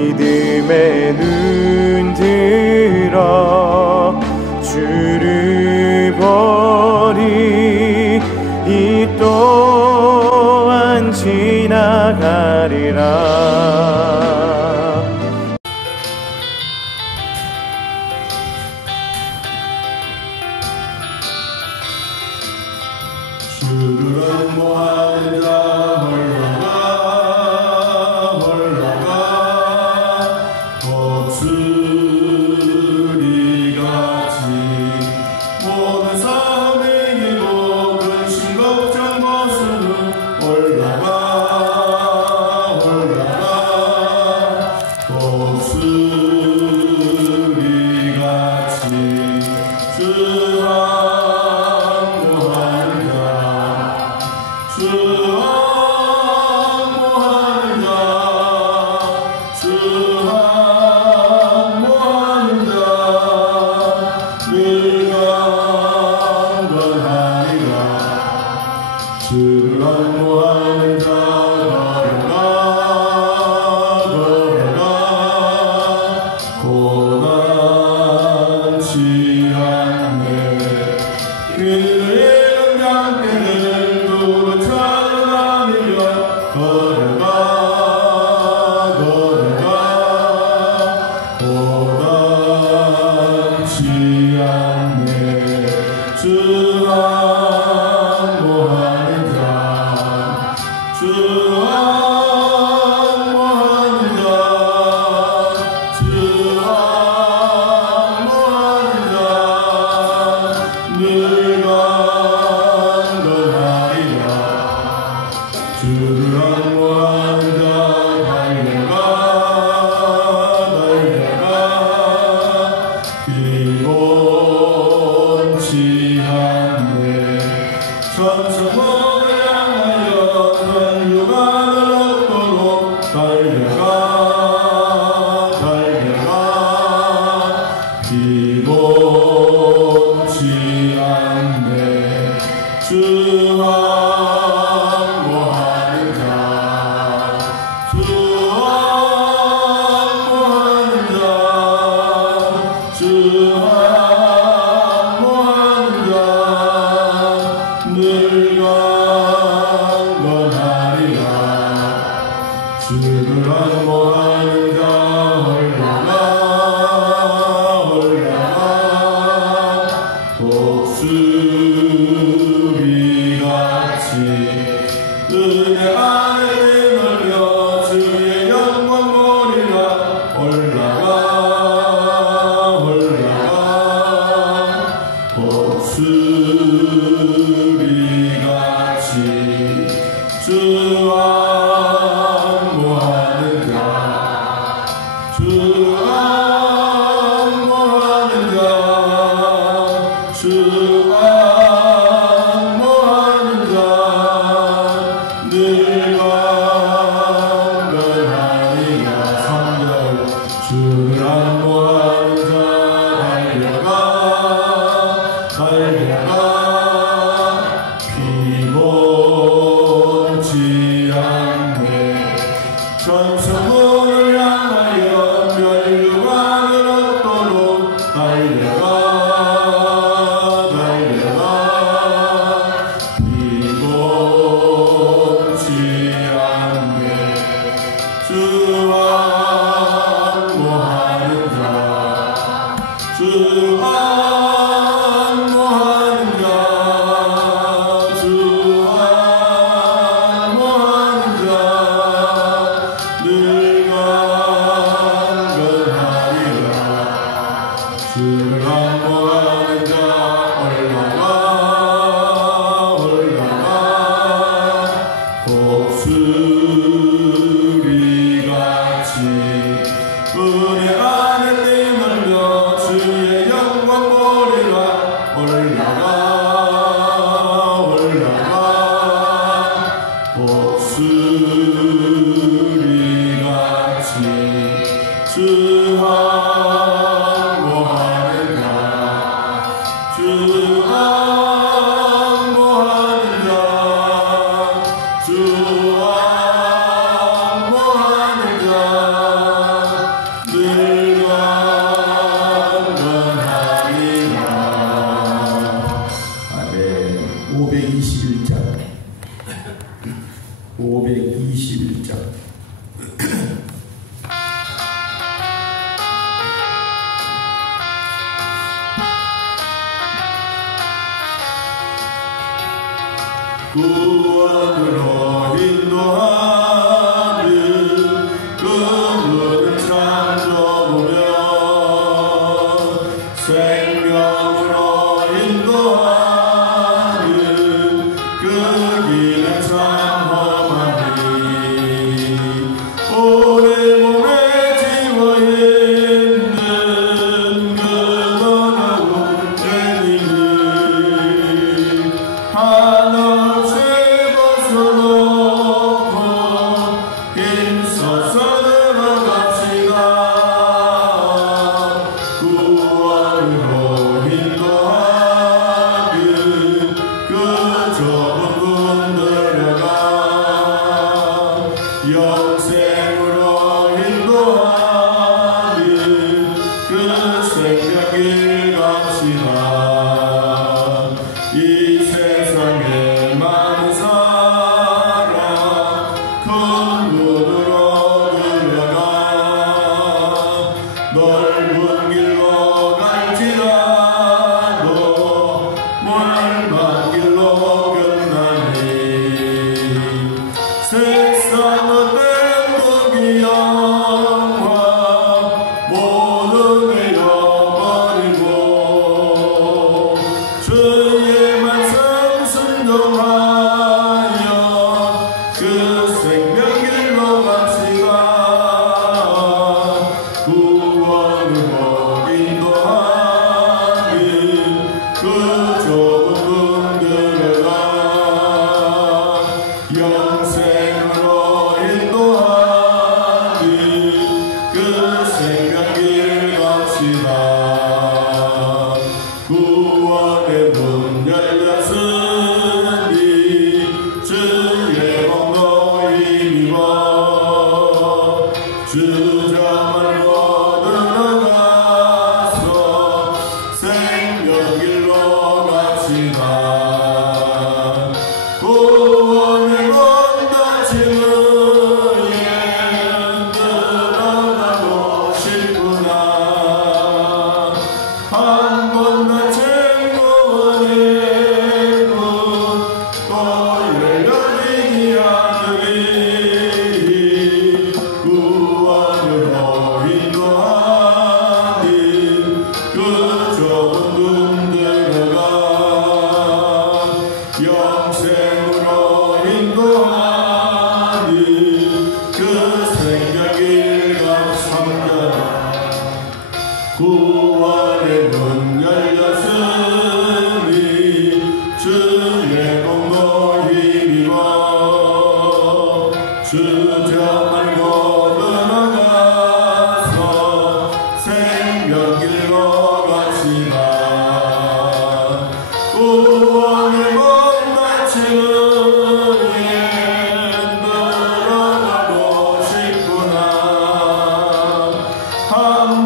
믿음의 눈 들어 주를 보리. 이 또한 지나가리라. 주를 원모하는 자 올라가 독수리같이 모든 삶을 이기고 근심 걱정 벗은 올라가 독수리같이 주 주를 원모하는 자 걸어가 고난치 않네. 그의 영광대를 두루 찾아다니며 걸어가 고난치 않네. 주 주를 원모하는 자 달려가 피곤치 않네. 천성을 향하여 전류관을 얻도록 달려가 피곤치 않네. 주와 주를 원모하는 자 올라가 독수리같이 은혜 안에 넓혀 주의 영광 보리라. 올라가 독수리같이 주와 피곤치 않네. 천성문을 향하여 멸류관을 얻도록 달려가 피곤치 않네. 주와 원모하는 자 주와 주를 원모하는 자 올라가 독수리같이 은혜 안에 뛰놀며 주의 영광 보리라. 올라가 독수리같이 주와 원모하는 자 구원으로 인도하는 그분을 찾아보며 생명으로 인도하는 그 길을 탐험하니 오래 몸에 지워있는 그 너라운 죄인을 한없이 벗어놓고 힘써서 들어갑시다. 구원으로 인도하는 그 좁은 문 들어가 영생으로 인도하는 그 생명길 갑시다. 이 세상에 많은 사람 큰 문으로 들어가 넓은 길로 갈지라도 멀만 길로 끝나니 세상은 땡덕이 영화 모든 잃어버리고 주의 말씀 순종하여 그 생명길로 갑시다. 구원으로 인도하는 그 좁은 문 들어가 영생으로 인도하는 그 생명길 갑시다. 구원의 문 열렸으니 주의 공로 힘입어 주저 말고 들어가서 생명길로 갑시다. 구원의 문 닫히는 들어가고 싶구나. 한 번 닫힌 구원의 문 또 열려지지 않으리. 구원으로 인도하는 그 좁은 문 들어가 영생으로 인도하는 그 생명길 갑시다. 구원의 문 열렸으니 주의 공로 힘입어 주저 말고 들어가서 생명길로 갑시다. 구원의 문 닫히는 들어가고 싶구나. 한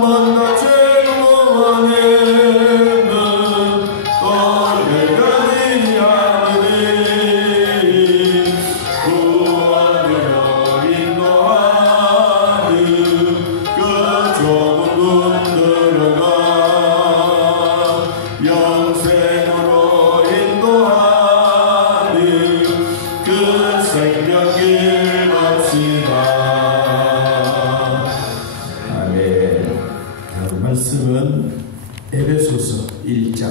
번 닫힌 구원의 문 또 열려지지 않으리. 구원으로 인도하는 그 좁은 문 들어가 영생으로 인도하는 그 생명길 갑시다. 아멘. 말씀은 에베소서 1장,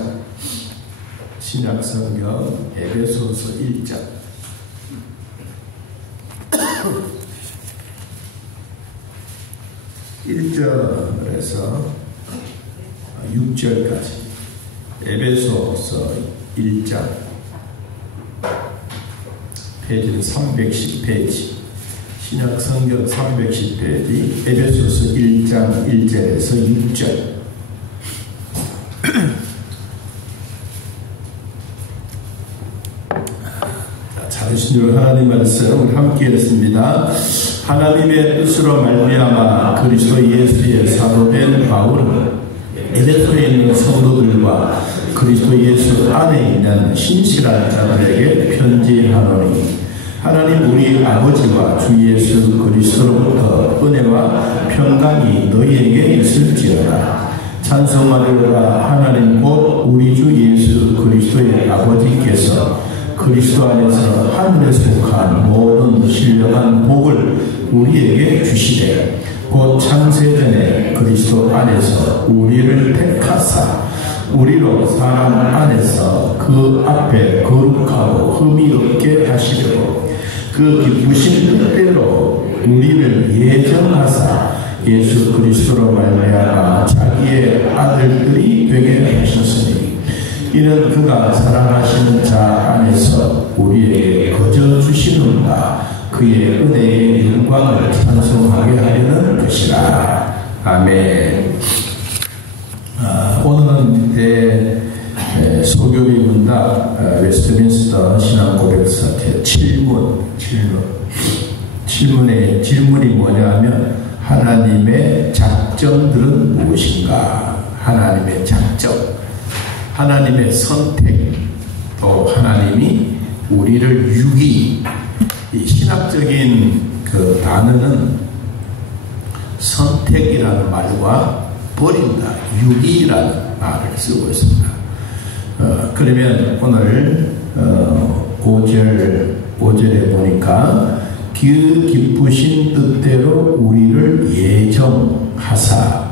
신약성경 에베소서 1장 1절에서 6절까지 에베소서 1장 페이지는 310페이지 신약성경 310페이지 에베소서 1장 1절에서 6절. 자르신 줄 하나님 말씀 우리 함께 읽습니다. 하나님의 뜻으로 말미암아 그리스도 예수의 사도된 바울은 에베소에 있는 성도들과 그리스도 예수 안에 있는 신실한 자들에게 편지하노니 하나님 우리 아버지와 주 예수 그리스도로부터 은혜와 평강이 너희에게 있을지어다. 찬송하리로다. 하나님 곧 우리 주 예수 그리스도의 아버지께서 그 그리스도 안에서 하늘에 속한 모든 신령한 복을 우리에게 주시되 곧 창세전에 그리스도 안에서 우리를 택하사 우리로 사람 안에서 그 앞에 거룩하고 흠이 없게 하시려고 그 기쁘신 뜻대로 우리를 예정하사 예수 그리스도로 말미암아 자기의 아들들이 되게 하셨으니 이는 그가 사랑하시는 자 안에서 우리에게 거저 주시는가 그의 은혜의 영광을 찬송하게 하려는 것이라. 아멘. 오늘은 내 소교리 문답 웨스트민스터 신앙고백서 질문의 질문이 뭐냐 하면 하나님의 작정들은 무엇인가? 하나님의 작정, 하나님의 선택, 또 하나님이 우리를 유기, 이 신학적인 그 단어는 선택이라는 말과 버린다, 유기라는 말을 쓰고 있습니다. 그러면 오늘 5절에 보니까 그 기쁘신 뜻대로 우리를 예정하사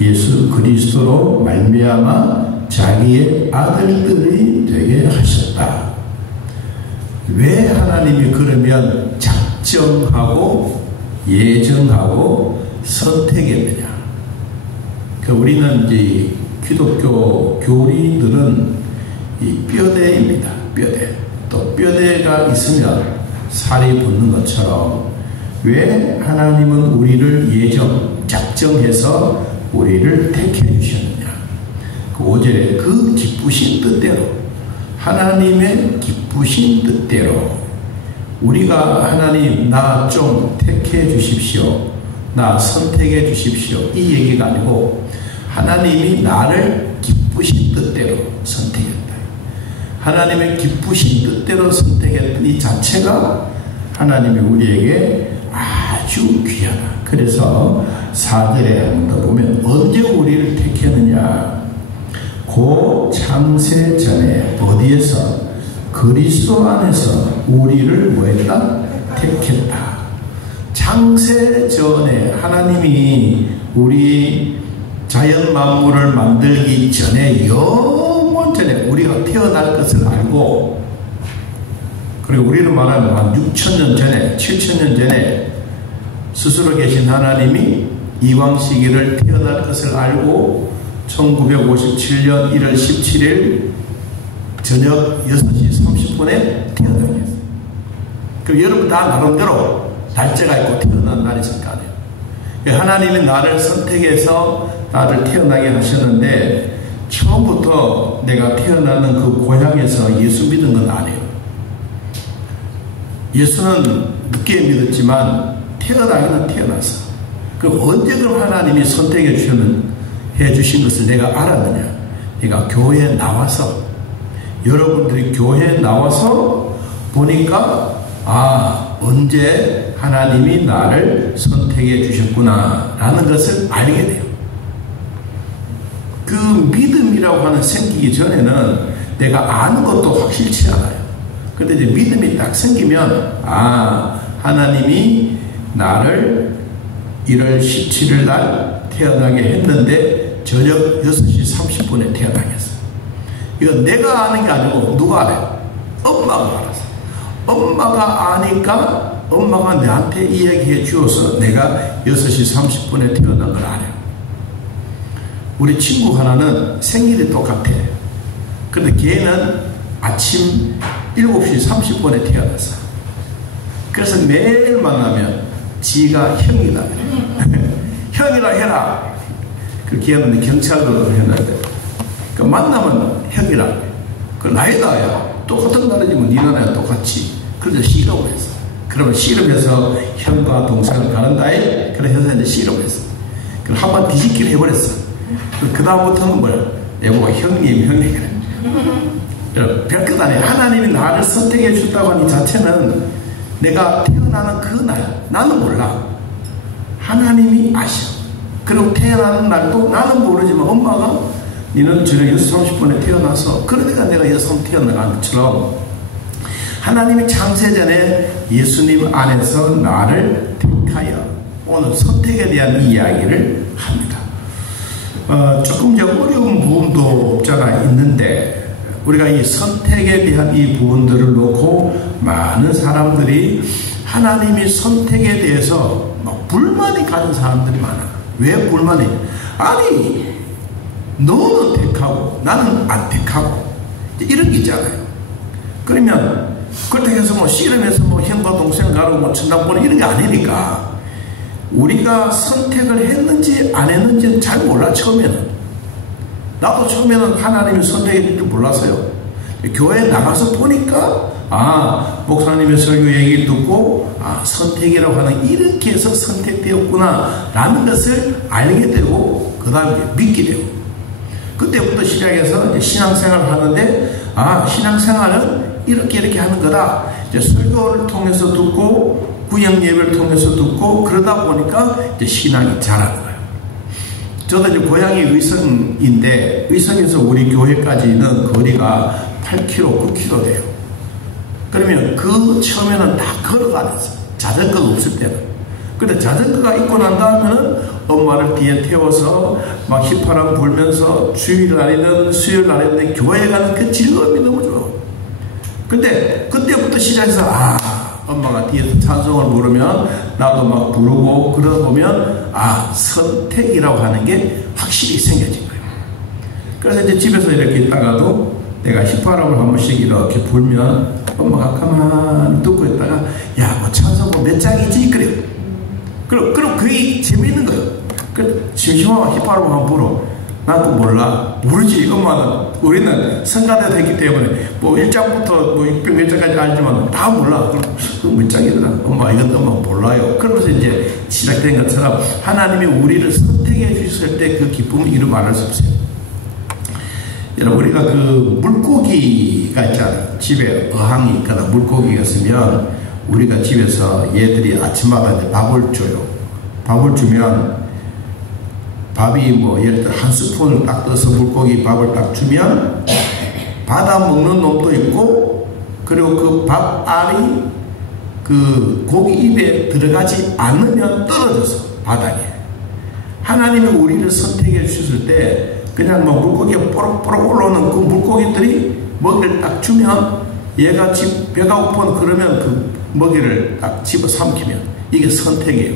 예수 그리스도로 말미암아 자기의 아들들이 되게 하셨다. 왜 하나님이 그러면 작정하고 예정하고 선택했느냐? 우리는 이제 기독교 교리들은 이 뼈대입니다. 뼈대. 또 뼈대가 있으면 살이 붙는 것처럼 왜 하나님은 우리를 작정해서 우리를 택해 주셨느냐? 그 5절에 그 기쁘신 뜻대로, 하나님의 기쁘신 뜻대로 우리가 하나님 나 좀 택해 주십시오, 나 선택해 주십시오, 이 얘기가 아니고 하나님이 나를 기쁘신 뜻대로 선택했다. 하나님의 기쁘신 뜻대로 선택했던 이 자체가 하나님이 우리에게 아주 귀하다. 그래서 4절에 한 번 더 보면 언제 우리를 택했느냐? 고 창세 전에 어디에서? 그리스도 안에서 우리를 뭐했다? 택했다. 창세 전에 하나님이 우리 자연 만물을 만들기 전에 영원 전에 우리가 태어날 것을 알고, 그리고 우리는 말하면 한 6,000년 전에 7,000년 전에 스스로 계신 하나님이 이왕시기를 태어날 것을 알고 1957년 1월 17일 저녁 6시 30분에 태어나게 했어요. 그럼 여러분 다 나름대로 날짜가 있고 태어난 날이 있을 거 아니에요. 하나님이 나를 선택해서 나를 태어나게 하셨는데 처음부터 내가 태어나는 그 고향에서 예수 믿은 건 아니에요. 예수는 늦게 믿었지만 태어나기는 태어났어. 그럼 언제 그럼 하나님이 선택해 주신 것을 내가 알았느냐? 내가 교회에 나와서, 여러분들이 교회에 나와서 보니까 언제 하나님이 나를 선택해 주셨구나 라는 것을 알게 돼요. 그 믿음이라고 하는 생기기 전에는 내가 아는 것도 확실치 않아요. 근데 이제 믿음이 딱 생기면 하나님이 나를 1월 17일 날 태어나게 했는데 저녁 6시 30분에 태어나게 했어요. 이건 내가 아는 게 아니고 누가 알아요? 엄마가 알았어. 엄마가 아니까 엄마가 나한테 이야기해 주어서 내가 6시 30분에 태어난 걸 알아요. 우리 친구 하나는 생일이 똑같아. 근데 걔는 아침 7시 30분에 태어났어. 그래서 매일 만나면 지가 형이다. 형이라 해라. 그 걔는 경찰도 했는데 그 만나면 형이라. 그 나이다. 야 똑같은 날이지만 니나 나랑 똑같이. 그래서 씨름을 했어. 그러면 씨름해서 형과 동생을 가는다에 그래서 이제 씨름을 했어. 그럼 한번 뒤집기를 해버렸어. 그 다음부터는 뭐야? 내가 형님 그래. 별것 아니에요. 하나님이 나를 선택해 줬다고 하는 이 자체는 내가 태어나는 그 날, 나는 몰라. 하나님이 아셔. 그리고 태어나는 날도 나는 모르지만 엄마가 니는 저녁 6시 30분에 태어나서 그러니까 내가 6시 태어나는 것처럼 하나님이 창세전에 예수님 안에서 나를 택하여 오늘 선택에 대한 이야기를 합니다. 조금 이제 어려운 부분도 없잖아 있는데 우리가 이 선택에 대한 이 부분들을 놓고 많은 사람들이 하나님이 선택에 대해서 막 불만이 가진 사람들이 많아. 왜 불만이? 아니 너는 택하고 나는 안 택하고 이런 게 있잖아요. 그러면 그렇다고 해서 뭐 씨름해서 뭐 형과 동생 가로 뭐 천당 보는 이런 게 아니니까 우리가 선택을 했는지 안 했는지는 잘 몰라. 처음에는 나도 처음에는 하나님이 선택해 줄 줄 몰랐어요. 교회에 나가서 보니까 목사님의 설교 얘기 듣고 선택이라고 하는 이렇게 해서 선택되었구나 라는 것을 알게 되고 그 다음에 믿게 되고 그때부터 시작해서 이제 신앙생활을 하는데 신앙생활은 이렇게 하는 거다. 이제 설교를 통해서 듣고 구역 예배를 통해서 듣고 그러다 보니까 이제 신앙이 자라는 거예요. 저도 이제 고향이 의성인데 의성에서 우리 교회까지는 거리가 8km, 9km 돼요. 그러면 그 처음에는 다 걸어다녔어요. 자전거가 없을 때는. 근데 자전거가 있고 난 다음에는 엄마를 뒤에 태워서 막 휘파람 불면서 주일날이든 수요일날이든 교회에 가는 그 즐거움이 너무 좋아요. 근데 그때부터 시작해서 엄마가 뒤에서 찬송을 부르면 나도 막 부르고 그러다 보면 선택이라고 하는 게 확실히 생겨진 거예요. 그래서 이제 집에서 이렇게 있다가도 내가 휘파람을 한 번씩 이렇게 불면 엄마가 가만히 듣고 있다가 뭐 찬송가 몇 장이지? 그래요. 그럼 그게 재미있는 거예요. 심심하면 휘파람 한번 불어. 나도 몰라. 모르지. 엄마는 우리는 성가대 됐기 때문에 뭐 1장부터 뭐 600 몇 장까지 알지만 다 몰라. 그럼 몇 장이더라. 엄마 이건 엄마 몰라요. 그러면서 이제 시작된 것처럼 하나님이 우리를 선택해 주셨을 때 그 기쁨을 이루 말할 수 없어요. 여러분 우리가 그 물고기가 있잖아요. 집에 어항이 있거나 물고기가 있으면 우리가 집에서 얘들이 아침마다 이제 밥을 줘요. 밥을 주면 밥이 뭐 예를 들어 한 스푼을 딱 떠서 물고기 밥을 딱 주면 받아 먹는 놈도 있고 그리고 그 밥 알이 그 고기 입에 들어가지 않으면 떨어져서 바닥에 하나님이 우리를 선택해 주셨을 때 그냥 뭐 물고기가 뽀록뽀록 올라오는 그 물고기들이 먹이를 딱 주면 얘가 배가 고픈 그러면 그 먹이를 딱 집어 삼키면 이게 선택이에요.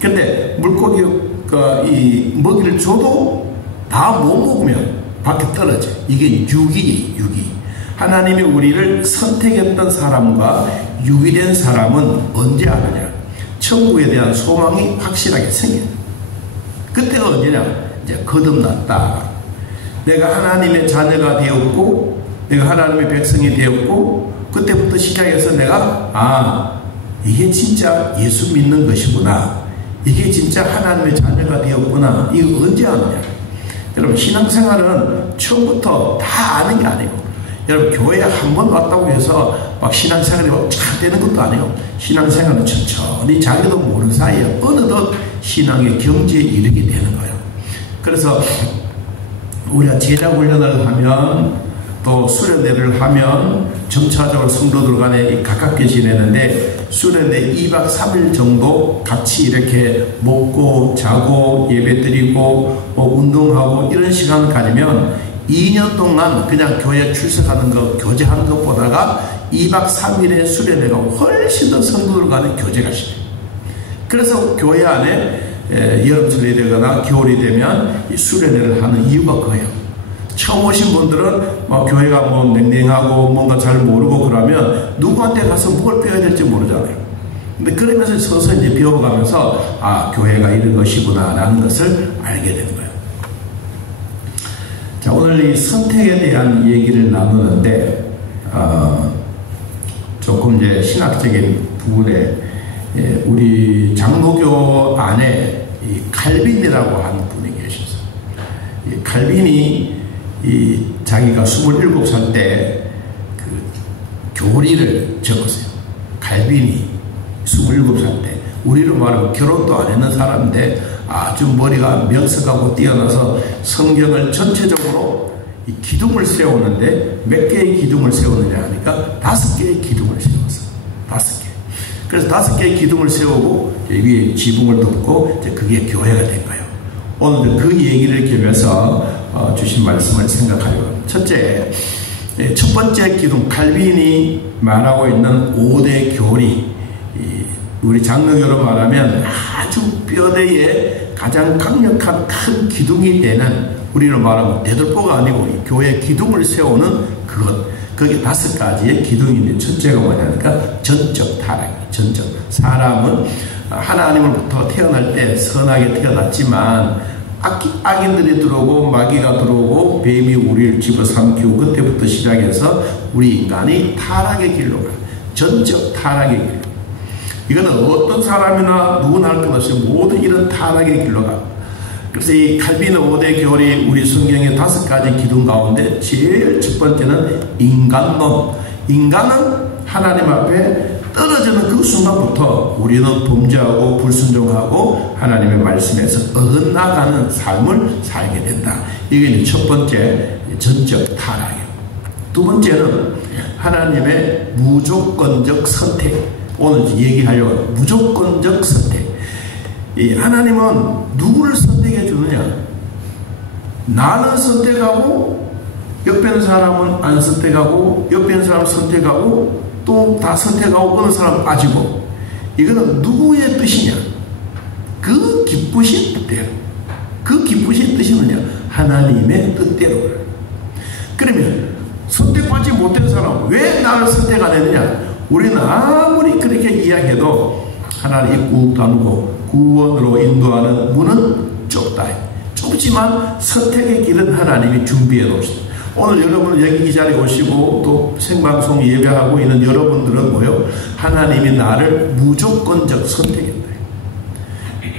근데 물고기가 이 먹이를 줘도 다 못 먹으면 밖에 떨어져. 이게 유기예요. 유기. 하나님이 우리를 선택했던 사람과 유기된 사람은 언제 아느냐? 천국에 대한 소망이 확실하게 생겨요. 그때가 언제냐? 이제 거듭났다. 내가 하나님의 자녀가 되었고 내가 하나님의 백성이 되었고 그때부터 시작해서 내가 이게 진짜 예수 믿는 것이구나. 이게 진짜 하나님의 자녀가 되었구나. 이거 언제 아느냐? 여러분 신앙생활은 처음부터 다 아는 게 아니에요. 여러분 교회에 한 번 왔다고 해서 막 신앙생활이 잘 되는 것도 아니에요. 신앙생활은 천천히 자기도 모르는 사이에 어느덧 신앙의 경지에 이르게 되는 거예요. 그래서 우리가 제자 훈련을 하면 또 수련회를 하면 점차적으로 성도들 간에 가깝게 지내는데 수련회 2박 3일 정도 같이 이렇게 먹고 자고 예배드리고 운동하고 이런 시간을 가지면 2년 동안 그냥 교회 출석하는 것 교제하는 것보다가 2박 3일의 수련회가 훨씬 더 성도들 간에 교제가 심해요. 그래서 교회 안에 여름철이 되거나 겨울이 되면 이 수련회를 하는 이유가 그거예요. 처음 오신 분들은 교회가 뭐 냉랭하고 뭔가 잘 모르고 그러면 누구한테 가서 뭘 배워야 될지 모르잖아요. 근데 그러면서 서서 이제 배워가면서 교회가 이런 것이구나 라는 것을 알게 되는 거예요. 자, 오늘 이 선택에 대한 얘기를 나누는데 조금 이제 신학적인 부분에 우리 장로교 안에 이 칼빈이라고 하는 분이 계셨어요. 이 칼빈이 자기가 27살 때 그 교리를 적었어요. 칼빈이 27살 때 우리로 말하면 결혼도 안 했는 사람인데 아주 머리가 명석하고 뛰어나서 성경을 전체적으로 이 기둥을 세우는데 몇 개의 기둥을 세우느냐 하니까 5개의 기둥을 세웠어. 5개. 그래서 5개의 기둥을 세우고 위에 지붕을 덮고 이제 그게 교회가 된 거예요. 오늘 그 얘기를 겸해서 주신 말씀을 생각하려고 합니다. 첫째, 첫 번째 기둥, 칼빈이 말하고 있는 5대 교리. 우리 장로교로 말하면 아주 뼈대에 가장 강력한 큰 기둥이 되는, 우리로 말하면 대들보가 아니고 교회 기둥을 세우는 그것. 거기 5가지의 기둥이 있는데, 첫째가 뭐냐니까 전적 타락. 전적. 사람은 하나님으로부터 태어날 때 선하게 태어났지만 악인들이 들어오고 마귀가 들어오고 뱀이 우리를 집어삼키고 그때부터 시작해서 우리 인간이 타락의 길로 가요. 전적 타락의 길. 이거는 어떤 사람이나 누구나 할 것 없이 모든 이런 타락의 길로 가요. 그래서 이 칼빈의 5대 교리, 우리 성경의 5가지 기둥 가운데 제일 첫 번째는 인간론. 인간은 하나님 앞에 떨어지는 그 순간부터 우리는 범죄하고 불순종하고 하나님의 말씀에서 어긋나가는 삶을 살게 된다. 이게 첫 번째 전적 타락이에요. 두 번째는 하나님의 무조건적 선택. 오늘 얘기하려고 해요. 무조건적 선택. 이 하나님은 누구를 선택해 주느냐? 나는 선택하고 옆에 있는 사람은 안 선택하고 옆에 있는 사람 선택하고 또 다 선택하고 어느 사람 빠지고. 이거는 누구의 뜻이냐? 그 기쁘신 뜻대로. 그 기쁘신 뜻이 뭐냐? 하나님의 뜻대로. 그러면 선택받지 못한 사람은 왜 나를 선택 안 했느냐? 우리는 아무리 그렇게 이야기해도 하나님이 꾹 다누고 구원으로 인도하는 문은 좁다. 좁지만 선택의 길은 하나님이 준비해 놓으셨다. 오늘 여러분 여기 이 자리에 오시고 또 생방송 예배하고 있는 여러분들은 뭐요? 하나님이 나를 무조건적 선택했다.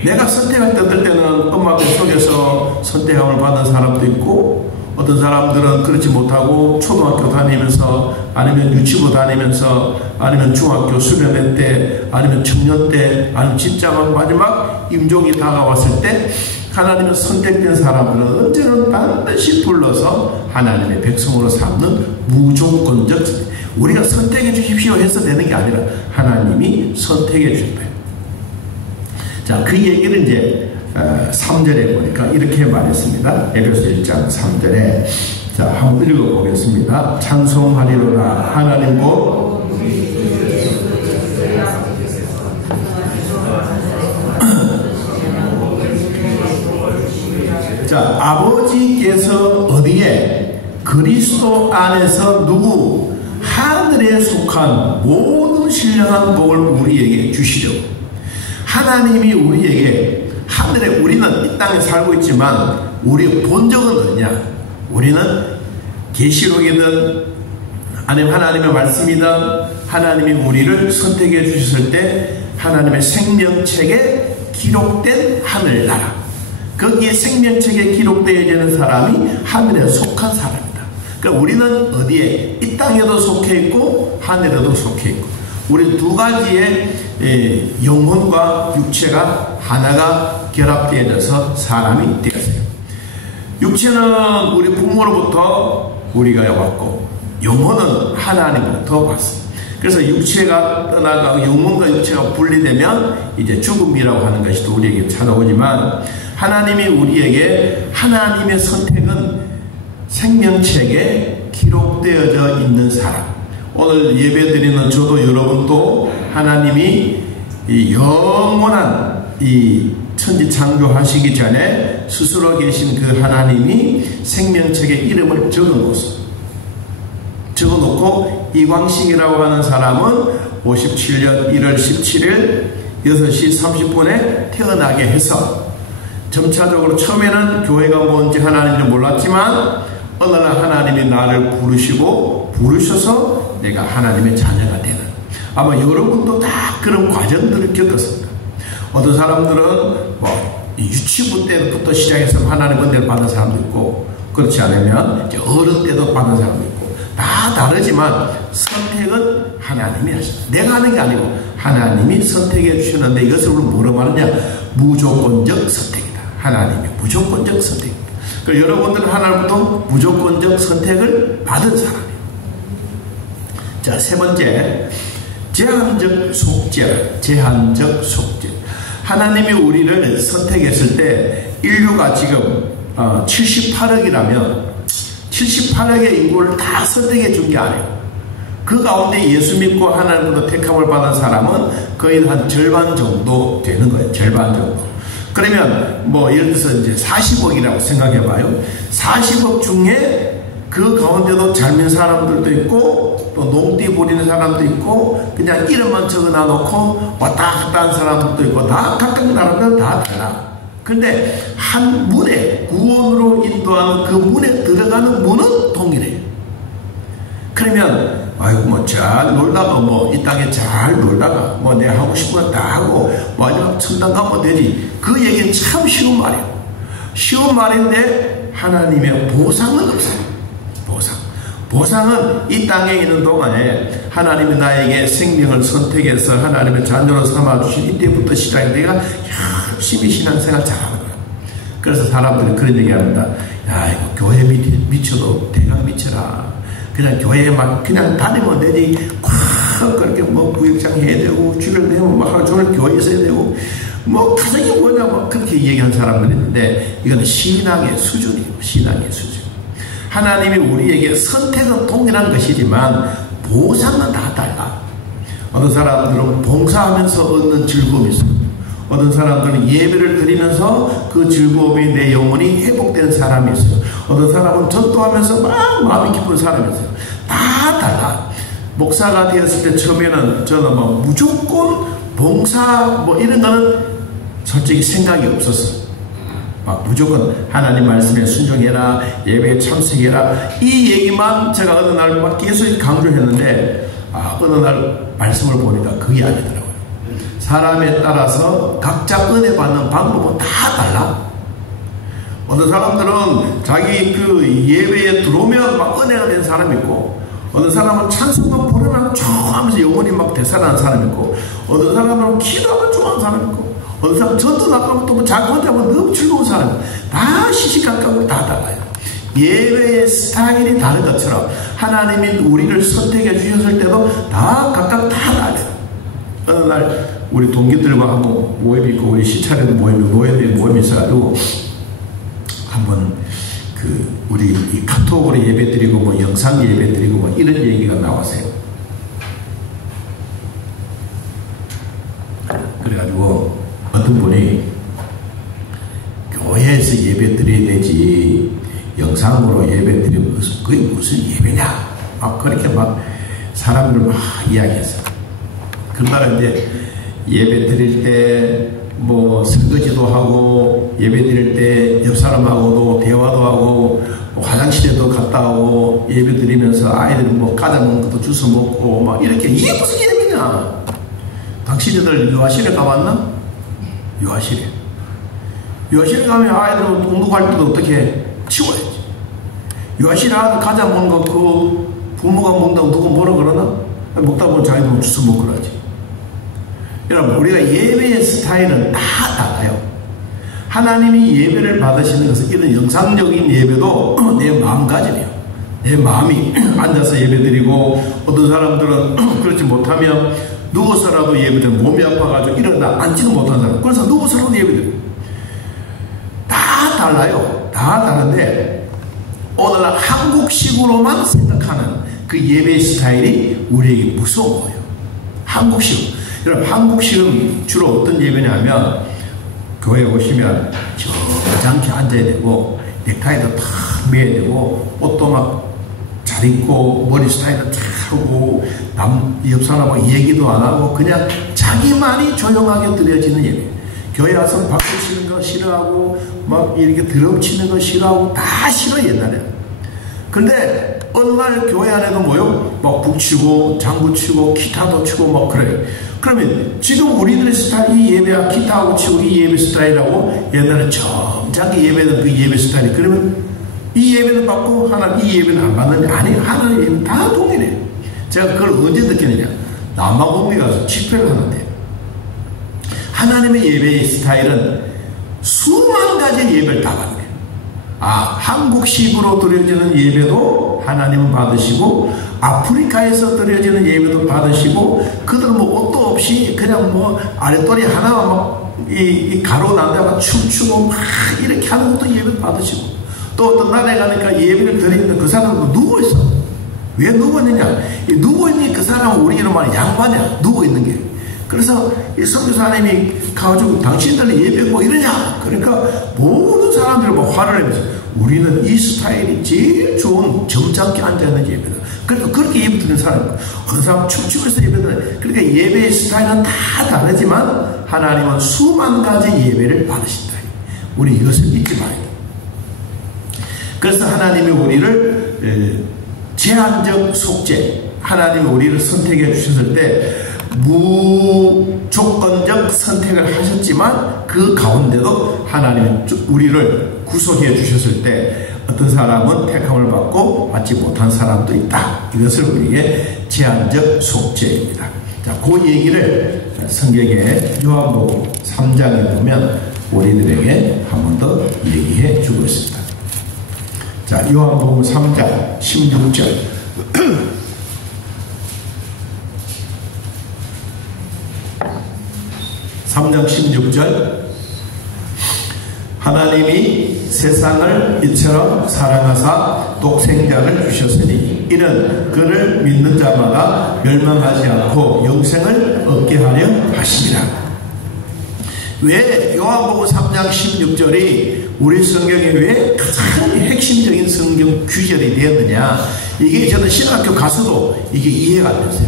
내가 선택할 때 어떨 때는 엄마 배 속에서 선택함을 받은 사람도 있고, 어떤 사람들은 그렇지 못하고 초등학교 다니면서 아니면 유치부 다니면서 아니면 중학교 수련회 때 아니면 청년 때 아니면 진짜 마지막 임종이 다가왔을 때 하나님의 선택된 사람들은 언제는 반드시 불러서 하나님의 백성으로 삼는 무조건적 선택. 우리가 선택해 주십시오 해서 되는 게 아니라 하나님이 선택해 주셨다. 자, 그 얘기를 이제 3절에 보니까 이렇게 말했습니다. 에베소 1장 3절에 자, 한번 읽어보겠습니다. 찬송하리로다 하나님고 자, 아버지께서 어디에? 그리스도 안에서 누구? 하늘에 속한 모든 신령한 복을 우리에게 주시려고. 하나님이 우리에게 하늘에, 우리는 이 땅에 살고 있지만 우리의 본적은 어디냐? 우리는 계시록이든 아니면 하나님의 말씀이든 하나님이 우리를 선택해 주셨을 때 하나님의 생명책에 기록된 하늘나라, 거기에 생명책에 기록되어야 되는 사람이 하늘에 속한 사람이다. 그러니까 우리는 어디에? 이 땅에도 속해 있고 하늘에도 속해 있고, 우리 두 가지의 영혼과 육체가 하나가 결합되어져서 사람이 되었어요. 육체는 우리 부모로부터 우리가 왔고 영혼은 하나님으로부터 왔어요. 그래서 육체가 떠나가고 영혼과 육체가 분리되면 이제 죽음이라고 하는 것이 또 우리에게 찾아오지만, 하나님이 우리에게 하나님의 선택은 생명책에 기록되어져 있는 사람. 오늘 예배드리는 저도 여러분도 하나님이 이 영원한 이 천지 창조하시기 전에 스스로 계신 그 하나님이 생명책에 이름을 적어놓고 이광식이라고 하는 사람은 57년 1월 17일 6시 30분에 태어나게 해서 점차적으로 처음에는 교회가 뭔지 하나님을 몰랐지만 어느 날 하나님이 나를 부르셔서 내가 하나님의 자녀가 되는, 아마 여러분도 다 그런 과정들을 겪었습니다. 어떤 사람들은 유치부 때부터 시작해서 하나님 은혜를 받은 사람도 있고, 그렇지 않으면 이제 어른 때도 받은 사람도 있고, 다 다르지만 선택은 하나님이 하셨다. 내가 하는 게 아니고 하나님이 선택해 주셨는데, 이것을 우리 뭐라고 하느냐? 무조건적 선택이다. 하나님의 무조건적 선택입니다. 그러니까 여러분들은 하나님부터 무조건적 선택을 받은 사람이에요. 자, 세 번째, 제한적 속죄. 제한적 속죄. 하나님이 우리를 선택했을 때 인류가 지금 78억이라면 78억의 인구를 다 선택해 준 게 아니에요. 그 가운데 예수 믿고 하나님부터 택함을 받은 사람은 거의 한 절반 정도 되는 거예요. 절반 정도. 그러면 뭐 예를 들어서 이제 40억이라고 생각해 봐요. 40억 중에 그 가운데도 젊은 사람들도 있고 또 농띠 부리는 사람도 있고 그냥 이름만 적어놔 놓고 왔다 갔다 하는 사람들도 있고 다 각각 나라는 다 달라. 근데 한 문에 구원으로 인도하는 그 문에 들어가는 문은 동일해요. 그러면 아이고 뭐 잘 놀다가 뭐 이 땅에 잘 놀다가 뭐 내가 하고 싶은 거 다 하고 마지막 천당 가면 되지. 그 얘기는 참 쉬운 말이에요. 쉬운 말인데 하나님의 보상은 없어요. 보상은 이 땅에 있는 동안에 하나님이 나에게 생명을 선택해서 하나님의 자녀로 삼아주신 이때부터 시작해 내가 열심히 신앙생활 잘하는 거예요. 그래서 사람들이 그런 얘기합니다. 야 이거 교회 미쳐도 대강 미쳐라. 그냥 교회에 막 그냥 다니면 되지. 꽉 그렇게 뭐 구역장 해야 되고 주변 되면 막 하루 종일 교회에 있어야 되고 뭐 가정이 뭐냐 뭐 그렇게 얘기한 사람들이 있는데 이건 신앙의 수준이에요. 신앙의 수준. 하나님이 우리에게 선택은 동일한 것이지만 보상은 다 달라. 어떤 사람들은 봉사하면서 얻는 즐거움이 있어요. 어떤 사람들은 예배를 드리면서 그 즐거움이 내 영혼이 회복되는 사람이 있어요. 어떤 사람은 전도하면서 막 마음이 기쁜 사람이 있어요. 다 달라. 목사가 되었을 때 처음에는 저는 뭐 무조건 봉사 뭐 이런 거는 솔직히 생각이 없었어요. 막 무조건 하나님 말씀에 순종해라, 예배에 참석해라, 이 얘기만 제가 어느 날 막 계속 강조했는데 어느 날 말씀을 보니까 그게 아니더라고요. 사람에 따라서 각자 은혜 받는 방법은 다 달라. 어떤 사람들은 자기 그 예배에 들어오면 막 은혜가 된 사람이 있고, 어떤 사람은 찬송만 부르면 쭉 하면서 영혼이 막 되살아나는 사람이 있고, 어떤 사람은 기도하면 좋아하는 사람이 있고, 어떤 사람은 전도 나가면 또 자기 혼자 하면 너무 즐거운 사람, 다 시시각각으로 다 달라요. 예배의 스타일이 다른 것처럼 하나님이 우리를 선택해 주셨을 때도 다 각각 다 달라요. 어느 날 우리 동기들과 한번 모임이 있고, 우리 시차례도 모임이 있어가지고 한번 우리 이 카톡으로 예배 드리고 뭐 영상 예배 드리고 뭐 이런 얘기가 나왔어요. 그래가지고 어떤 분이 교회에서 예배 드려야 되지 영상으로 예배 드리면 그게 무슨 예배냐 막 그렇게 막 사람들 막 이야기했어요. 그러다가 이제 예배 드릴 때 뭐 설거지도 하고 예배 드릴 때 옆 사람하고도 대화도 하고 뭐 화장실에도 갔다 오고 예배 드리면서 아이들 뭐 과자 먹는 것도 주워 먹고 막 이렇게 이게 무슨 예배냐. 당신들 유아실에 가봤나? 유아실에 가면 아이들 공부 갈 때도 어떻게 치워야지. 유아실에 아이들 과자 먹는 거 그 부모가 먹는다고 누구 뭐라 그러나? 먹다 보면 자기도 주워 먹고 그러지. 여러분, 우리가 예배의 스타일은 다 달라요. 하나님이 예배를 받으시는 것은 이런 영상적인 예배도 내 마음가짐이에요. 내 마음이 앉아서 예배드리고, 어떤 사람들은 그렇지 못하면 누워서라도 예배드리고, 몸이 아파가지고 일어나 앉지도 못하는 사람, 그래서 누워서라도 예배드리고, 다 달라요. 다 다른데 오늘날 한국식으로만 생각하는 그 예배 스타일이 우리에게 무서운 거예요. 한국식. 여러분, 한국식은 주로 어떤 예배냐면 교회에 오시면 저장케 앉아야 되고, 넥타이도 탁 매야 되고, 옷도 막 잘 입고, 머리 스타일도 잘 하고, 옆 사람하고 얘기도 안 하고 그냥 자기만이 조용하게 드려지는 예배. 교회 와서 박수 치는 거 싫어하고 막 이렇게 드럼 치는 거 싫어하고 다 싫어 옛날에. 근데 어느 날 교회 안에도 뭐요? 막 북치고 장구 치고 기타도 치고 막 그래. 그러면 지금 우리들의 스타일이 예배와 기타하고 치고 이 예배 스타일하고 옛날에 점잖게 예배는 그 예배 스타일이, 그러면 이 예배는 받고 하나님 이 예배는 안 받느냐? 아니, 하나님 예배는 다 동일해. 제가 그걸 언제 느꼈느냐? 남아공에 가서 집회를 하는데 하나님의 예배의 스타일은 수만 가지 예배를 다 받네. 한국식으로 드려지는 예배도 하나님은 받으시고, 아프리카에서 드려지는 예배도 받으시고, 그들은 뭐 옷도 없이 그냥 뭐 아랫도리 하나만 막 이 가로 난다가 춤추고 막 이렇게 하는 것도 예배 받으시고, 또 어떤 나라에 가니까 예배를 드리는 그 사람은 누워있어. 왜 누워있느냐? 누워있는 그 사람은 우리 이름 말에 양반이야. 누워있는 게. 그래서 이 선교사님이 가가지고 당신들은 예배 뭐 이러냐? 그러니까 모든 사람들이 뭐 화를 내면서 우리는 이 스타일이 제일 좋은 점잖게 앉아있는 예배다. 그러니까 그렇게 예배 드리는 사람, 어느 사람 춤추면서 예배 드리는, 그러니까 예배의 스타일은 다 다르지만 하나님은 수만 가지 예배를 받으신다. 우리 이것을 잊지 말아야 돼. 그래서 하나님이 우리를 제한적 속죄, 하나님이 우리를 선택해 주셨을 때 무조건적 선택을 하셨지만 그 가운데도 하나님이 우리를 구속해 주셨을 때 어떤 사람은 택함을 받고 받지 못한 사람도 있다. 이것을 우리에게 제한적 속죄입니다. 자, 그 얘기를 성경의 요한복음 3장에 보면 우리들에게 한 번 더 얘기해 주고 있습니다. 자, 요한복음 3장 16절. 3장 16절. 하나님이 세상을 이처럼 사랑하사 독생자를 주셨으니 이는 그를 믿는 자마다 멸망하지 않고 영생을 얻게 하려 하심이라. 왜 요한복음 3장 16절이 우리 성경에 왜 가장 핵심적인 성경 규절이 되었느냐? 이게 저는 신학교 가서도 이게 이해가 안 됐어요.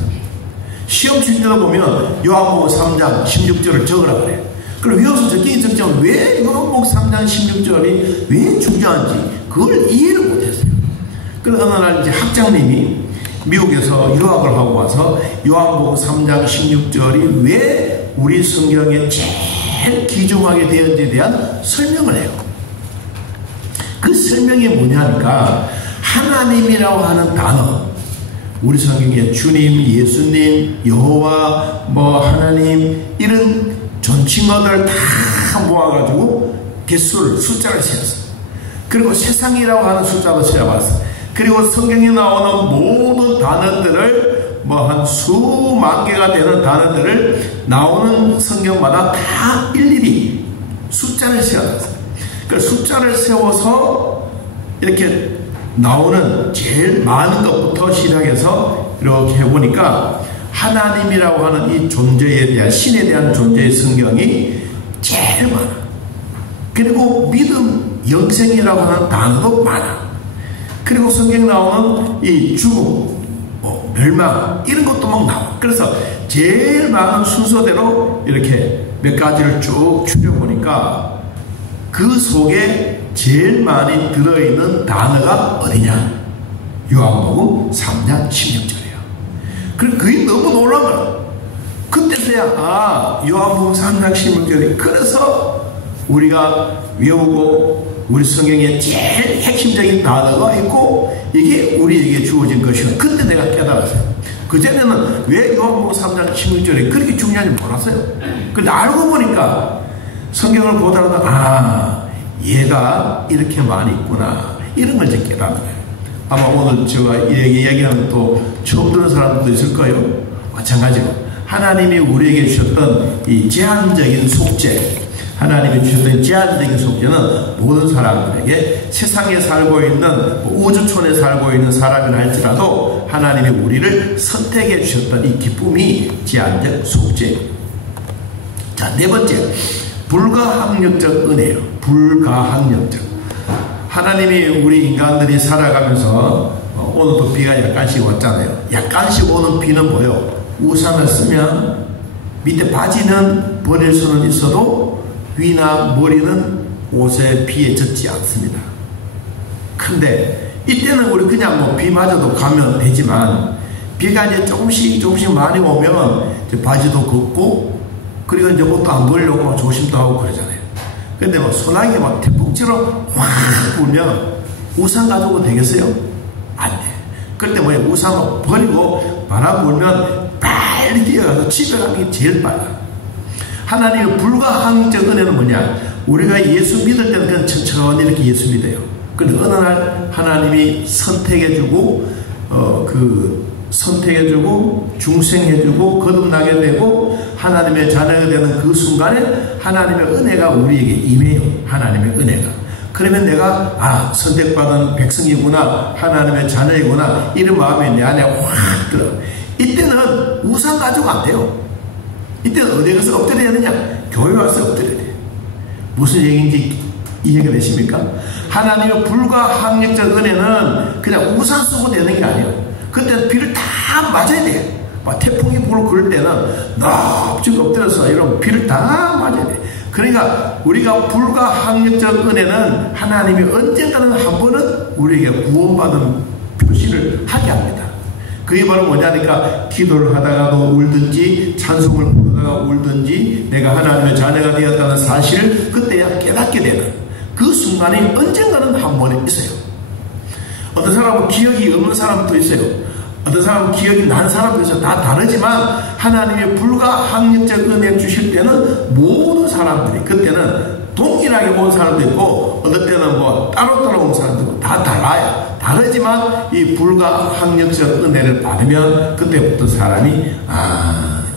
시험 칠 때도 보면 요한복음 3장 16절을 적으라 그래. 그럼 외워서 적기 적자면 왜 요한복음 3장 16절이 왜 중요한지 그걸 이해를 못했어요. 그래서 어느 날 이제 학장님이 미국에서 유학을 하고 와서 요한복음 3장 16절이 왜 우리 성경에 제일 귀중하게 되었는지에 대한 설명을 해요. 그 설명이 뭐냐니까 하나님이라고 하는 단어, 우리 성경에 주님, 예수님, 여호와, 뭐 하나님 이런 존칭어들 다 모아가지고 개수를, 숫자를 세웠어. 그리고 세상이라고 하는 숫자도 세어봤어. 그리고 성경에 나오는 모든 단어들을 뭐 한 수만 개가 되는 단어들을 나오는 성경마다 다 일일이 숫자를 세워놨어. 그 숫자를 세워서 이렇게 나오는 제일 많은 것부터 시작해서 이렇게 해보니까 하나님이라고 하는 이 존재에 대한, 신에 대한 존재의 성경이 제일 많아. 그리고 믿음, 영생이라고 하는 단어도 많아. 그리고 성경에 나오는 이 죽음, 뭐 멸망 이런 것도 막 나와. 그래서 제일 많은 순서대로 이렇게 몇 가지를 쭉 추려보니까 그 속에 제일 많이 들어있는 단어가 어디냐? 요한복음 3장 16절이에요. 그게 너무 놀라운 거야. 그때서야 요한복음 3장 16절이 그래서 우리가 외우고 우리 성경에 제일 핵심적인 단어가 있고 이게 우리에게 주어진 것이고, 그때 내가 깨달았어요. 그전에는 왜 요한복음 3장 16절이 그렇게 중요한지 몰랐어요. 근데 알고 보니까 성경을 보다가도 얘가 이렇게 많이 있구나, 이런 걸 이제 깨닫는 거예요. 아마 오늘 제가 얘기하면 또 처음 듣는 사람들도 있을 거예요. 마찬가지로 하나님이 우리에게 주셨던 이 제한적인 속죄, 하나님이 주셨던 제한적인 속죄는 모든 사람들에게, 세상에 살고 있는 우주촌에 살고 있는 사람이라 할지라도 하나님이 우리를 선택해 주셨던 이 기쁨이 제한적 속죄입니다. 자, 네 번째, 불가항력적 은혜예요. 불가항력적. 하나님이 우리 인간들이 살아가면서 오늘도 비가 약간씩 왔잖아요. 약간씩 오는 비는 뭐예요? 우산을 쓰면 밑에 바지는 버릴 수는 있어도 위나 머리는 옷에 비에 젖지 않습니다. 근데 이때는 우리 그냥 뭐 비 맞아도 가면 되지만 비가 이제 조금씩 많이 오면 이제 바지도 걷고 그리고 이제 옷도 안 버리려고 조심도 하고 그러잖아요. 근데 뭐 소나기 막 태풍처럼 확 불면 우산 가지고 되겠어요? 안 돼. 그럴 때 뭐야, 우산을 버리고 바람 불면 빨리 뛰어가서 집에 가는 게 제일 빨라. 하나님의 불가항적 은혜는 뭐냐? 우리가 예수 믿을 때는 그냥 천천히 이렇게 예수 믿어요. 그런데 어느 날 하나님이 선택해주고 선택해주고 중생해주고 거듭나게 되고 하나님의 자녀가 되는 그 순간에 하나님의 은혜가 우리에게 임해요. 하나님의 은혜가. 그러면 내가 선택받은 백성이구나, 하나님의 자녀이구나, 이런 마음이 내 안에 확 들어. 이때는 우상 가지고 안 돼요. 이때는 어디에 가서 엎드려야 되냐? 교회 와서 엎드려야 돼. 무슨 얘기인지 이해가 되십니까? 하나님의 불가항력적 은혜는 그냥 우산 쓰고 되는 게 아니에요. 그때는 비를 다 맞아야 돼. 막 태풍이 불고 그럴 때는 넙죽 엎드려서 이런 비를 다 맞아야 돼. 그러니까 우리가 불가항력적 은혜는 하나님이 언젠가는 한 번은 우리에게 구원받은 표시를 하게 합니다. 그게 바로 뭐냐니까 기도를 하다가도 울든지 찬송을 부르다가 울든지 내가 하나님의 자녀가 되었다는 사실을 그때야 깨닫게 되는 그 순간이 언젠가는 한 번에 있어요. 어떤 사람은 기억이 없는 사람도 있어요. 어떤 사람은 기억이 난 사람도 있어요. 다 다르지만 하나님의 불가항력적 은혜 주실 때는 모든 사람들이 그때는 동일하게 본 사람도 있고 어떤 때는 뭐 따로따로 온 사람도 있고 다 달라요. 다르지만 이 불가항력적 은혜를 받으면 그때부터 사람이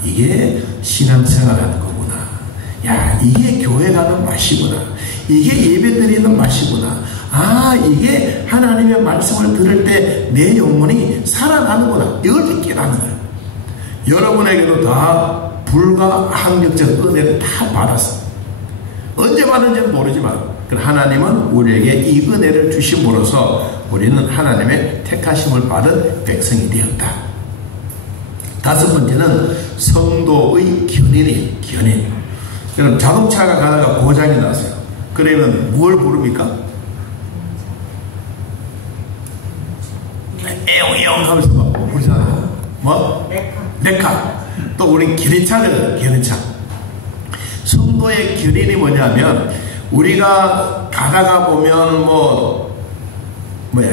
이게 신앙생활 하는 거구나. 야, 이게 교회 가는 맛이구나. 이게 예배 드리는 맛이구나. 이게 하나님의 말씀을 들을 때 내 영혼이 살아나는구나. 이걸 깨닫는 거예요. 여러분에게도 다 불가항력적 은혜를 다 받았어. 언제 받은지는 모르지만 하나님은 우리에게 이 은혜를 주심으로써 우리는 하나님의 택하심을 받은 백성이 되었다. 다섯 번째는 성도의 견인. 여러분 자동차가 가다가 고장이 났어요. 그러면 뭘 부릅니까? 에옹에옹 하면서 막 부르잖아요. 뭐? 네카. 또 우리 기린차를 기린차. 성도의 견인이 뭐냐면 우리가 가다가 보면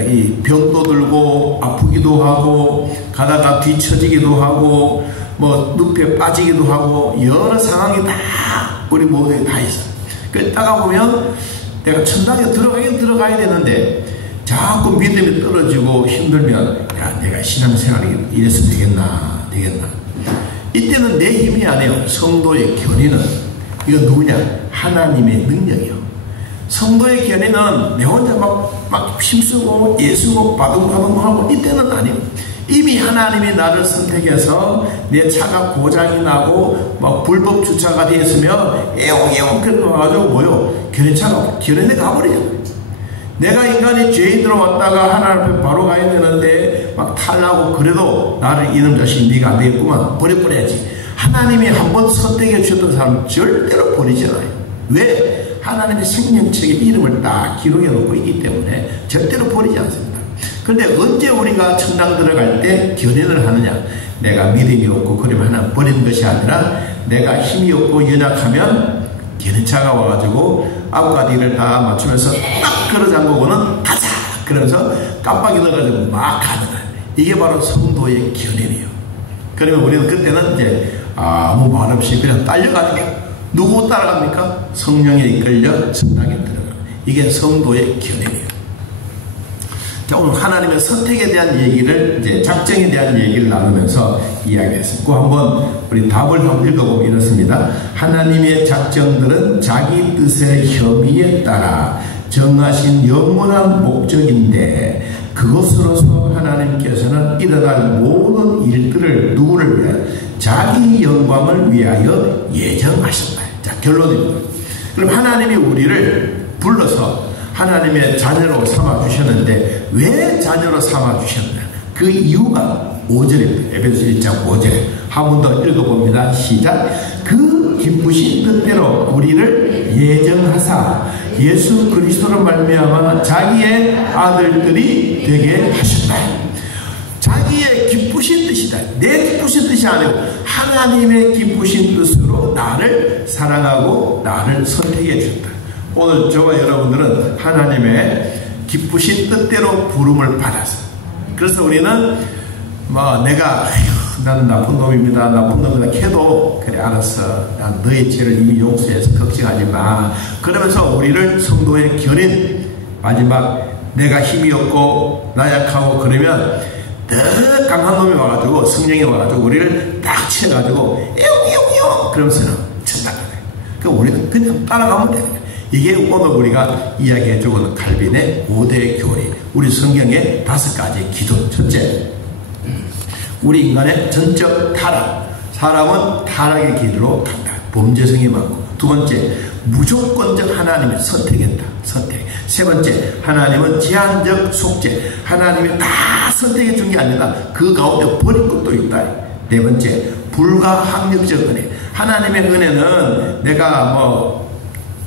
이 병도 들고 아프기도 하고 가다가 뒤처지기도 하고 늪에 빠지기도 하고 여러 상황이 다 우리 모두에 다 있어. 그러다가 보면 내가 천당에 들어가긴 들어가야 되는데 자꾸 믿음이 떨어지고 힘들면 내가 신앙생활이 이래서 되겠나. 이때는 내 힘이 아니에요. 성도의 견인은 이거 누구냐? 하나님의 능력이요. 성도의 견인은 내 혼자 막 힘쓰고 예수고 바둥바둥 하고 이때는 아니에요. 이미 하나님이 나를 선택해서 내 차가 고장이 나고 불법 주차가 되었으면 에옹에옹 그래가지고 뭐요? 견인차가 견인에 가버려요. 내가 인간이 죄인으로 왔다가 하나님 앞에 바로 가야 되는데 막 탈나고 그래도 나를 이놈 자식 네가 안 되겠구만 버려야지. 하나님이 한번 선택해 주셨던 사람 절대로 버리지 않아요. 왜? 하나님의 생명책에 이름을 딱 기록해 놓고 있기 때문에 절대로 버리지 않습니다. 그런데 언제 우리가 천당 들어갈 때 견인을 하느냐? 내가 믿음이 없고 그러면 하나님 버리는 것이 아니라 내가 힘이 없고 연약하면 견인차가 와가지고 앞가디를 다 맞추면서 딱 걸어잠그고는 가자! 그러면서 깜빡이 넣어가지고 막 가는 거예요. 이게 바로 성도의 견인이에요. 그러면 우리는 그때는 이제 아무 말 없이 그냥 딸려가는 거예요. 누구 따라갑니까? 성령에 이끌려 천당에 들어가요. 이게 성도의 견인이에요. 자, 오늘 하나님의 선택에 대한 얘기를 이제 작정에 대한 얘기를 나누면서 이야기했습니다. 그 한번 우리 답을 한번 읽어보면 이렇습니다. 하나님의 작정들은 자기 뜻의 협의에 따라 정하신 영원한 목적인데 그것으로서 하나님께서는 일어날 모든 일들을 누구를 위해 자기 영광을 위하여 예정하셨다. 자, 결론입니다. 그럼 하나님이 우리를 불러서 하나님의 자녀로 삼아주셨는데 왜 자녀로 삼아주셨느냐? 그 이유가 5절입니다. 에베소서 1장 5절 한 번 더 읽어봅니다. 시작. 그 기쁘신 뜻대로 우리를 예정하사 예수 그리스도로 말미암아 자기의 아들들이 되게 하셨다. 자기의 기쁘신 뜻이다. 내 기쁘신 뜻이 아니고 하나님의 기쁘신 뜻으로 나를 사랑하고 나를 선택해 주셨다. 오늘 저와 여러분들은 하나님의 기쁘신 뜻대로 부름을 받았어. 그래서 우리는 내가 나는 나쁜 놈입니다. 나쁜 놈이다. 걔도 그래 알았어. 난 너의 죄를 이미 용서해서 걱정하지 마. 그러면서 우리를 성도의 견인 마지막 내가 힘이 없고 나약하고 그러면 더 강한 놈이 와가지고 성령이 와가지고 우리를 딱 치어가지고 에용에용에용 그러면서 천당 가네. 그럼 우리는 그냥 따라가면 되는 거야. 이게 오늘 우리가 이야기해주고 칼빈의 5대 교리, 우리 성경의 5가지 기준. 첫째, 우리 인간의 전적 타락. 사람은 타락의 길로 간다. 범죄성이 많고. 두 번째, 무조건적 하나님을 선택했다. 선택. 세 번째, 하나님은 제한적 속죄. 하나님이 다 선택해 준 게 아니라 그 가운데 버린 것도 있다. 네 번째, 불가항력적 은혜. 하나님의 은혜는 내가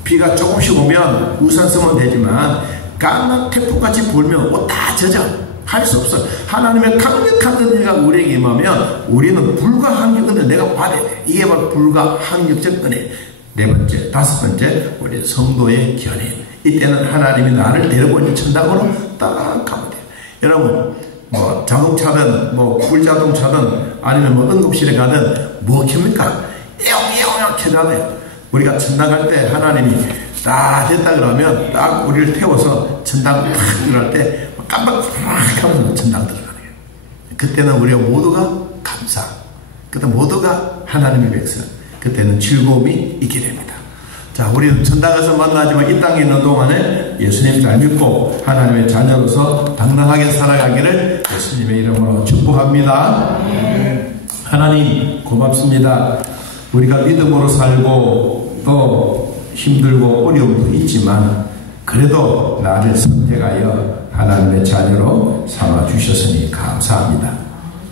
비가 조금씩 오면 우산 쓰면 되지만 강한 태풍같이 불면 옷 다 젖어. 할 수 없어. 하나님의 강력한 은혜가 우리에게 임하면 우리는 불가항력 은혜를 내가 받아야 돼. 이게 바로 불가항력적 은혜. 네 번째, 다섯 번째, 우리 성도의 견인. 이때는 하나님이 나를 데려오니 천당으로 딱 가면 돼요. 여러분, 자동차든, 굴자동차든, 아니면 응급실에 가든, 뭐 켭니까? 에용에용 켜잖아요. 우리가 천당 갈 때 하나님이 다 됐다 그러면 딱 우리를 태워서 천당 딱 들어갈 때 깜빡 하면서 천당 들어가는 거예요. 그때는 우리가 모두가 감사. 그때 모두가 하나님의 백성. 그때는 즐거움이 있게 됩니다. 자, 우리는 천당 가서 만나지만 이 땅에 있는 동안에 예수님 잘 믿고 하나님의 자녀로서 당당하게 살아가기를 예수님의 이름으로 축복합니다. 하나님 고맙습니다. 우리가 믿음으로 살고 또 힘들고 어려움도 있지만 그래도 나를 선택하여 하나님의 자녀로 삼아주셨으니 감사합니다.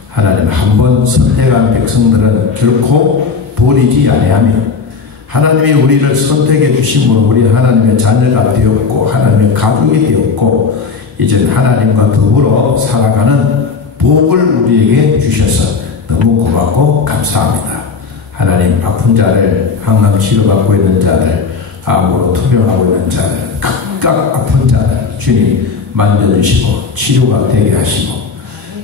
하나님 한 번 선택한 백성들은 결코 버리지 아니하며 하나님이 우리를 선택해 주심으로 우리 하나님의 자녀가 되었고 하나님의 가족이 되었고 이제 하나님과 더불어 살아가는 복을 우리에게 주셔서 너무 고맙고 감사합니다. 하나님 아픈 자를 항암 치료받고 있는 자들 암으로 투병하고 있는 자들 각각 아픈 자들 주님 만져주시고 치료가 되게 하시고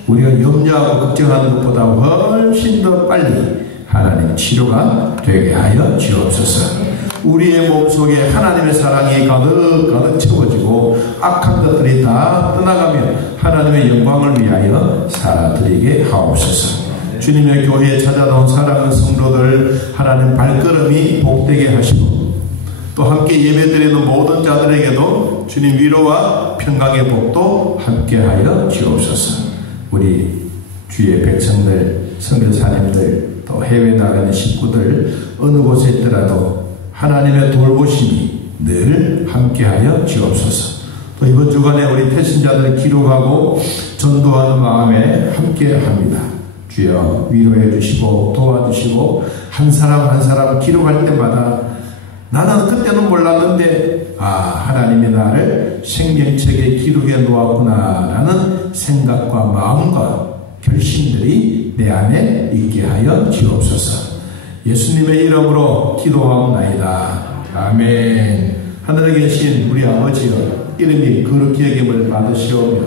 우리가 염려하고 걱정하는 것보다 훨씬 더 빨리 하나님 치료가 되게 하여 주옵소서. 우리의 몸속에 하나님의 사랑이 가득 채워지고 악한 것들이 다 떠나가며 하나님의 영광을 위하여 살아드리게 하옵소서. 주님의 교회에 찾아온 사랑하는 성도들 하나님 발걸음이 복되게 하시고 또 함께 예배드리는 모든 자들에게도 주님 위로와 평강의 복도 함께하여 주옵소서. 우리 주의 백성들 선교사님들 또 해외 나가는 식구들 어느 곳에 있더라도 하나님의 돌보심이 늘 함께하여 주옵소서. 또 이번 주간에 우리 태신자들 기록하고 전도하는 마음에 함께합니다. 주여 위로해 주시고 도와주시고 한 사람 한 사람 기록할 때마다 나는 그때는 몰랐는데 하나님이 나를 생명책에 기록해 놓았구나 라는 생각과 마음과 결심들이 내 안에 있게 하여 주옵소서. 예수님의 이름으로 기도하옵나이다. 아멘. 하늘에 계신 우리 아버지여 이름이 거룩히 여김을 받으시오며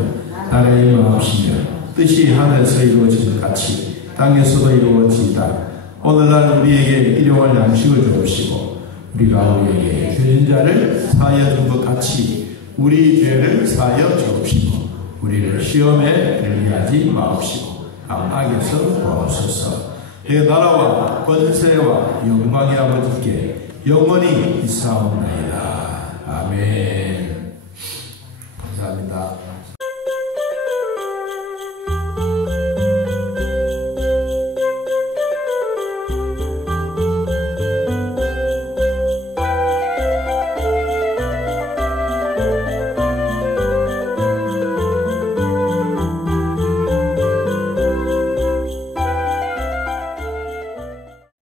나라의 임하옵시며 뜻이 하늘에서 이루어진 것 같이 땅에서도 이루어지이다. 오늘날 우리에게 일용할 양식을 주옵시고 우리가 우리에게 죄진 자를 사하여 준 것 같이 우리 죄를 사하여 주옵시고 우리를 시험에 들게 하지 마옵시고 악에서 도와주소서. 이 나라와 권세와 영광이 아버지께 영원히 있사옵나이다. 아멘. 감사합니다.